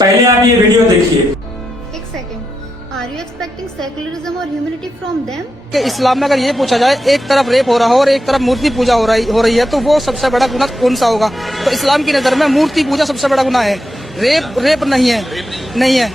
पहले आप ये वीडियो देखिए। एक second, are you expecting secularism और ह्यूमैनिटी फ्रॉम देम? कि इस्लाम में अगर ये पूछा जाए एक तरफ रेप हो रहा हो और एक तरफ मूर्ति पूजा हो रही है तो वो सबसे बड़ा गुनाह कौन सा होगा? तो इस्लाम की नजर में मूर्ति पूजा सबसे बड़ा गुनाह है, रेप नहीं है।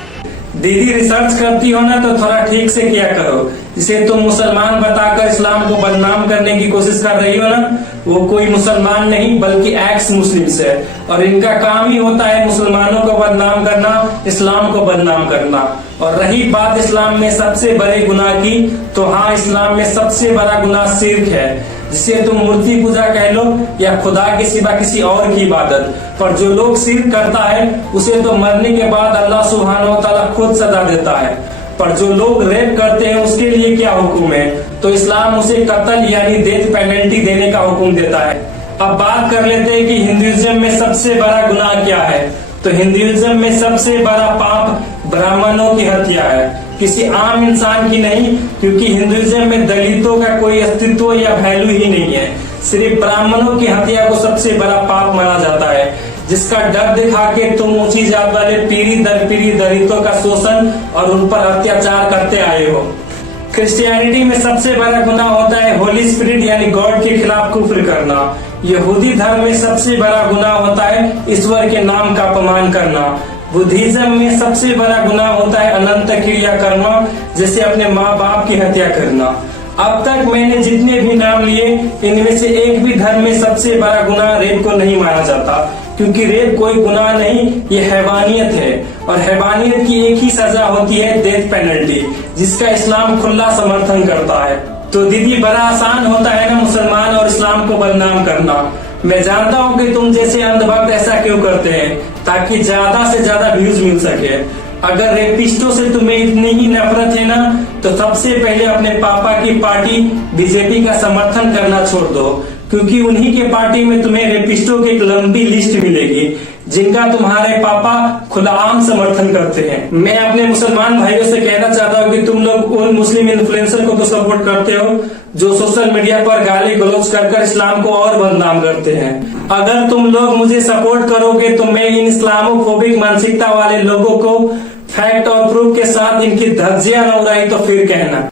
दीदी रिसर्च करती हो ना तो थोड़ा ठीक से किया करो। जिसे तुम मुसलमान बताकर इस्लाम को बदनाम करने की कोशिश कर रही हो ना, वो कोई मुसलमान नहीं बल्कि एक्स मुस्लिम्स है, और इनका काम ही होता है मुसलमानों को बदनाम करना, इस्लाम को बदनाम करना। और रही बात इस्लाम में सबसे बड़े गुनाह की, तो हाँ, इस्लाम में सबसे बड़ा गुनाह शिर्क है, जिसे तुम मूर्ति पूजा कह लो या खुदा के सिवा किसी और की इबादत। पर जो लोग शिर्क करता है उसे तो मरने के बाद अल्लाह सुब्हानहू व तआला खुद सजा देता है। पर जो लोग रेप करते हैं उसके लिए क्या हुक्म है? तो इस्लाम उसे कत्ल यानी डेथ पेनल्टी देने का हुक्म देता है। अब बात कर लेते हैं कि हिंदुइज्म में सबसे बड़ा गुनाह क्या है। तो हिंदुइज्म में सबसे बड़ा पाप ब्राह्मणों की हत्या है, किसी आम इंसान की नहीं, क्योंकि हिंदुइज्म में दलितों का कोई अस्तित्व या वैल्यू ही नहीं है। सिर्फ ब्राह्मणों की हत्या को सबसे बड़ा पाप माना जाता है, जिसका डर दिखा के तुम ऊंची जात वाले पीढ़ी दर पीढ़ी दलितों का शोषण और उन पर अत्याचार करते आए हो। क्रिश्चियनिटी में सबसे बड़ा गुनाह होता है होली स्पिरिट यानी गॉड के खिलाफ कुफ्र करना। यहूदी धर्म में सबसे बड़ा गुनाह होता है ईश्वर के नाम का अपमान करना। बुद्धिज्म में सबसे बड़ा गुनाह होता है अनंत क्रिया करना, जैसे अपने माँ बाप की हत्या करना। अब तक मैंने जितने भी नाम लिए, इनमें से एक भी धर्म में सबसे बड़ा गुनाह रेप को नहीं माना जाता, क्योंकि रेप कोई गुनाह नहीं, ये हैवानियत है, और हैवानियत की एक ही सजा होती है, डेथ पेनल्टी, जिसका इस्लाम खुला समर्थन करता है। तो दीदी, बड़ा आसान होता है ना मुसलमान और इस्लाम को बदनाम करना। मैं जानता हूँ कि तुम जैसे अंधभक्त ऐसा क्यों करते हैं, ताकि ज्यादा से ज्यादा व्यूज मिल सके। अगर रेपिस्टों से तुम्हें इतनी ही नफरत है ना, तो सबसे पहले अपने पापा की पार्टी बीजेपी का समर्थन करना छोड़ दो, क्योंकि उन्हीं के पार्टी में तुम्हें रेपिस्टों की एक लंबी लिस्ट मिलेगी, जिनका तुम्हारे पापा खुलेआम समर्थन करते हैं। मैं अपने मुसलमान भाइयों से कहना चाहता हूँ कि तुम लोग उन मुस्लिम इन्फ्लुएंसर को तो सपोर्ट करते हो जो सोशल मीडिया पर गाली गलौज कर इस्लाम को और बदनाम करते हैं। अगर तुम लोग मुझे सपोर्ट करोगे तो मैं इन इस्लामोफोबिक मानसिकता वाले लोगों को फैक्ट और प्रूफ के साथ इनकी धज्जियां न उड़ाई तो फिर कहना।